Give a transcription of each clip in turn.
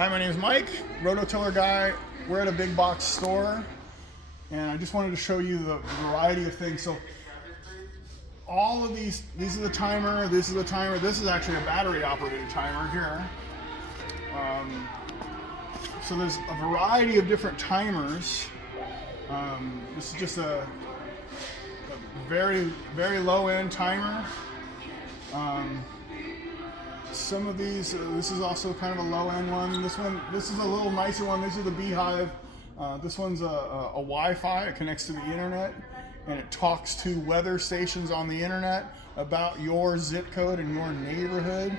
Hi, my name is Mike, rototiller guy. We're at a big box store, and I just wanted to show you the variety of things. So all of these are the timer, this is the timer, this is actually a battery operated timer here. So there's a variety of different timers. This is just a very, very low end timer. Some of these, this is also kind of a low end one. This is a little nicer one. This is the Beehive. This one's a Wi-Fi. It connects to the internet, and it talks to weather stations on the internet about your zip code and your neighborhood,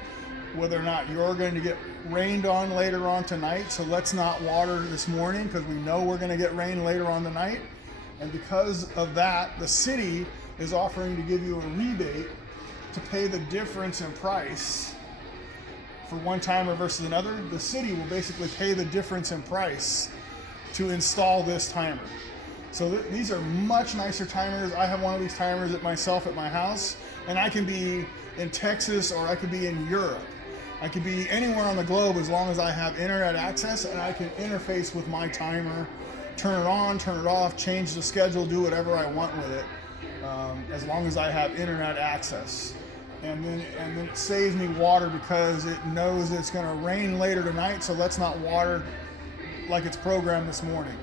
whether or not you're going to get rained on later on tonight. So let's not water this morning because we know we're going to get rain later on tonight. And because of that, the city is offering to give you a rebate to pay the difference in price for one timer versus another. The city will basically pay the difference in price to install this timer. So these are much nicer timers. I have one of these timers at myself at my house, and I can be in Texas or I could be in Europe. I could be anywhere on the globe as long as I have internet access, and I can interface with my timer, turn it on, turn it off, change the schedule, do whatever I want with it, as long as I have internet access. And then it saves me water because it knows it's going to rain later tonight, so let's not water like it's programmed this morning.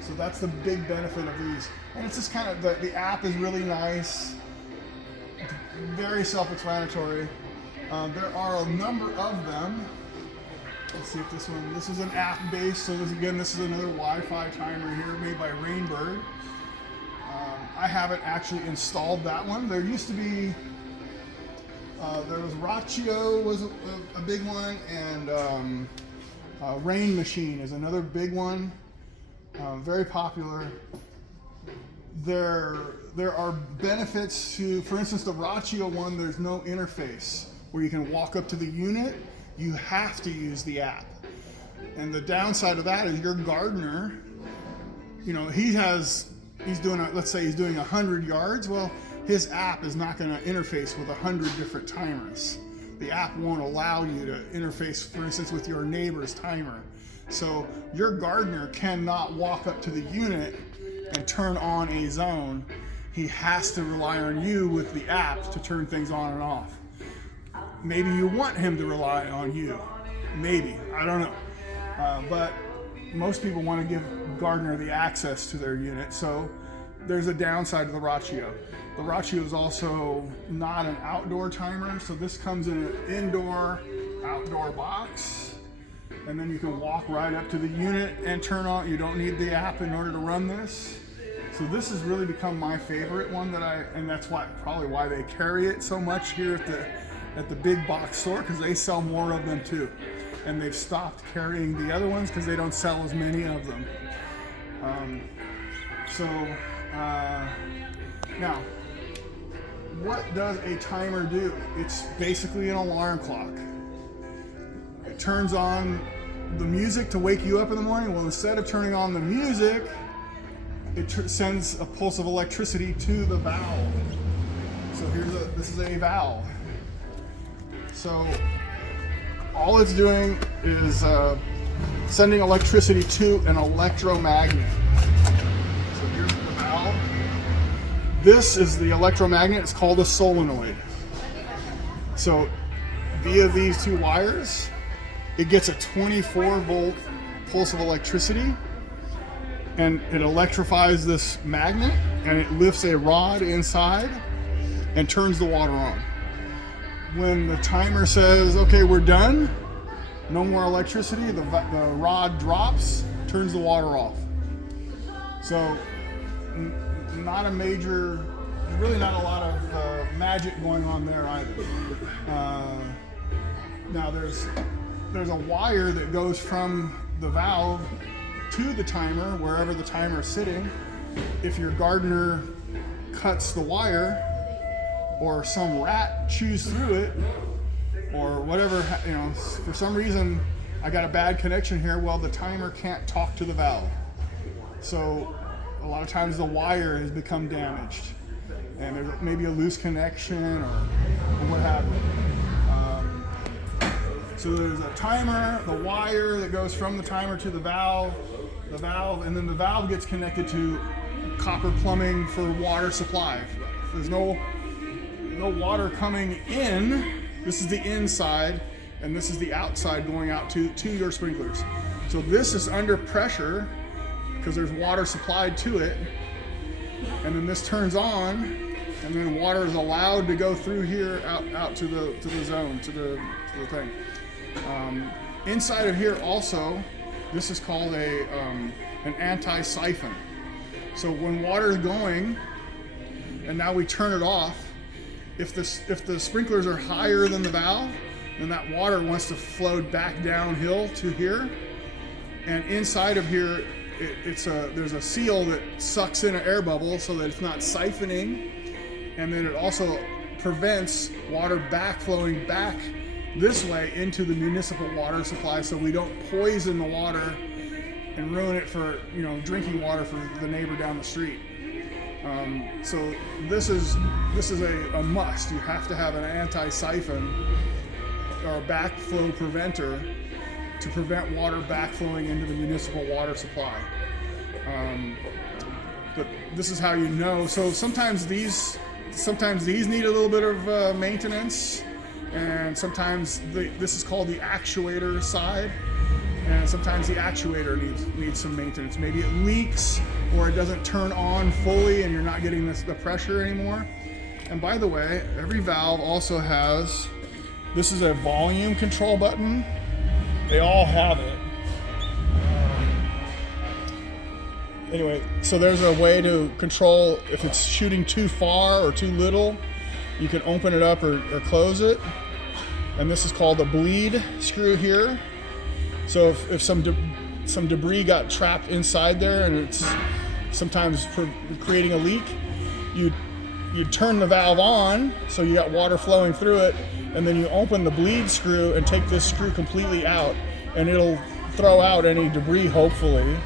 So that's the big benefit of these. And it's just kind of, the app is really nice, very self-explanatory. There are a number of them. Let's see if this is an app based, so this is another Wi-Fi timer here made by Rainbird. I haven't actually installed that one. There used to be, there was Rachio was a big one, and Rain Machine is another big one, very popular. There are benefits to, for instance, the Rachio one, there's no interface where you can walk up to the unit. You have to use the app. And the downside of that is your gardener, you know, let's say he's doing 100 yards. Well, his app is not going to interface with 100 different timers. The app won't allow you to interface, for instance, with your neighbor's timer. So your gardener cannot walk up to the unit and turn on a zone. He has to rely on you with the app to turn things on and off. Maybe you want him to rely on you. Maybe, I don't know. But most people want to give gardener the access to their unit. So there's a downside to the Rachio. The Rachio is also not an outdoor timer, so this comes in an indoor-outdoor box, and then you can walk right up to the unit and turn on. You don't need the app in order to run this. So this has really become my favorite one and that's probably why they carry it so much here at the big box store, because they sell more of them too, and they've stopped carrying the other ones because they don't sell as many of them. Now, what does a timer do? It's basically an alarm clock. It turns on the music to wake you up in the morning. Well, instead of turning on the music, it sends a pulse of electricity to the valve. So this is a valve. So all it's doing is sending electricity to an electromagnet. So here's the valve. This is the electromagnet. It's called a solenoid. So via these two wires, it gets a 24-volt pulse of electricity, and it electrifies this magnet, and it lifts a rod inside and turns the water on. When the timer says, okay, we're done, no more electricity, the rod drops, turns the water off. So not a major, really not a lot of magic going on there either. Now there's a wire that goes from the valve to the timer, wherever the timer is sitting. If your gardener cuts the wire, or some rat chews through it, or whatever, you know, for some reason I got a bad connection here, well, the timer can't talk to the valve. So a lot of times the wire has become damaged, and there's maybe a loose connection or what have you. So there's a timer, the wire that goes from the timer to the valve, and then the valve gets connected to copper plumbing for water supply. If there's no water coming in, this is the inside, and this is the outside going out to your sprinklers. So this is under pressure because there's water supplied to it, and then this turns on, and then water is allowed to go through here out to the zone, to the thing. Inside of here also, this is called an anti-siphon. So when water is going, and now we turn it off, if the sprinklers are higher than the valve, then that water wants to flow back downhill to here. And inside of here, there's a seal that sucks in an air bubble so that it's not siphoning, and then it also prevents water flowing back this way into the municipal water supply, so we don't poison the water and ruin it for drinking water for the neighbor down the street. So this is a must. You have to have an anti-siphon or a backflow preventer to prevent water backflowing into the municipal water supply. But this is how you know. So sometimes these need a little bit of maintenance, and sometimes this is called the actuator side, and sometimes the actuator needs some maintenance. Maybe it leaks or it doesn't turn on fully and you're not getting the pressure anymore. And by the way, every valve also has, this is a volume control button. They all have it. Anyway, so there's a way to control if it's shooting too far or too little. You can open it up or close it. And this is called the bleed screw here. So if some debris got trapped inside there and it's sometimes creating a leak, you turn the valve on so you got water flowing through it, and then you open the bleed screw and take this screw completely out, and it'll throw out any debris, hopefully.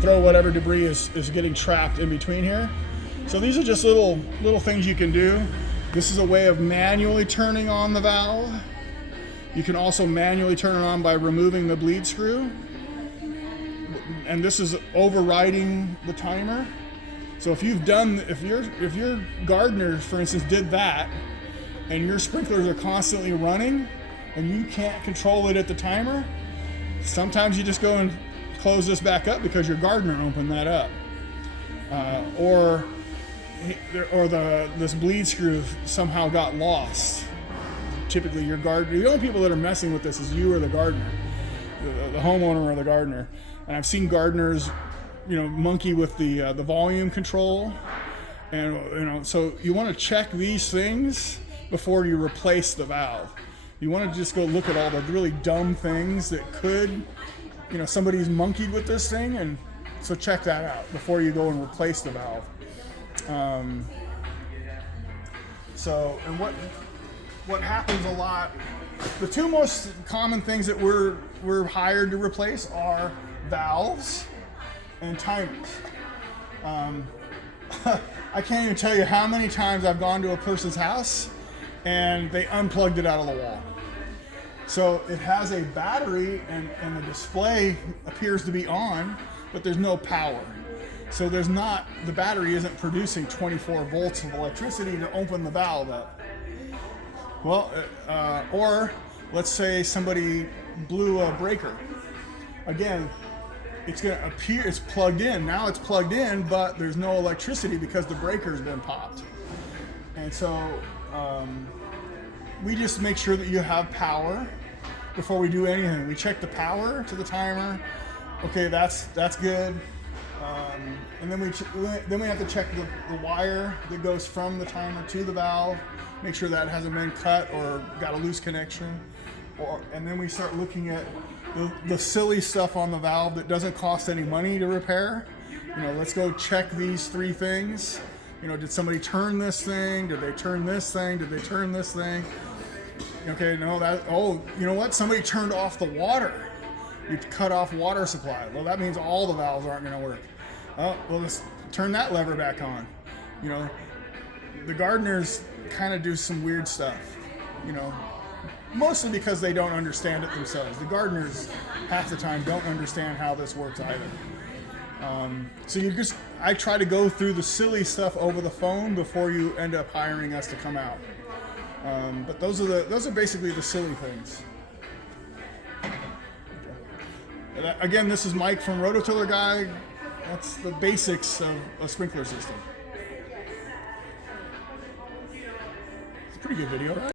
Throw whatever debris is getting trapped in between here. So these are just little things you can do. This is a way of manually turning on the valve. You can also manually turn it on by removing the bleed screw. And this is overriding the timer. So if your gardener, for instance, did that, and your sprinklers are constantly running, and you can't control it at the timer, sometimes you just go and close this back up because your gardener opened that up. Or this bleed screw somehow got lost. Typically your gardener, the only people that are messing with this is you or the gardener, the homeowner or the gardener. And I've seen gardeners, monkey with the volume control. And, so you want to check these things before you replace the valve. You want to just go look at all the really dumb things that could, somebody's monkeyed with this thing, and so check that out before you go and replace the valve. And what happens a lot, the two most common things that we're hired to replace are valves and timers. I can't even tell you how many times I've gone to a person's house and they unplugged it out of the wall. So it has a battery and the display appears to be on, but there's no power. So the battery isn't producing 24 volts of electricity to open the valve up. Well, or let's say somebody blew a breaker. Again, it's going to appear it's plugged in. Now it's plugged in, but there's no electricity because the breaker's been popped. And so we just make sure that you have power before we do anything. We check the power to the timer. Okay, that's good. And then we have to check the wire that goes from the timer to the valve. Make sure that hasn't been cut or got a loose connection. And then we start looking at the silly stuff on the valve that doesn't cost any money to repair. Let's go check these three things. Did somebody turn this thing? Did they turn this thing? Did they turn this thing? Okay, no, you know what? Somebody turned off the water. You cut off water supply. Well, that means all the valves aren't going to work. Oh, well, let's turn that lever back on. The gardeners kind of do some weird stuff. mostly because they don't understand it themselves. The gardeners half the time don't understand how this works either. So I try to go through the silly stuff over the phone before you end up hiring us to come out. But those are basically the silly things. Again, this is Mike from Rototiller Guy. That's the basics of a sprinkler system. It's a pretty good video, right?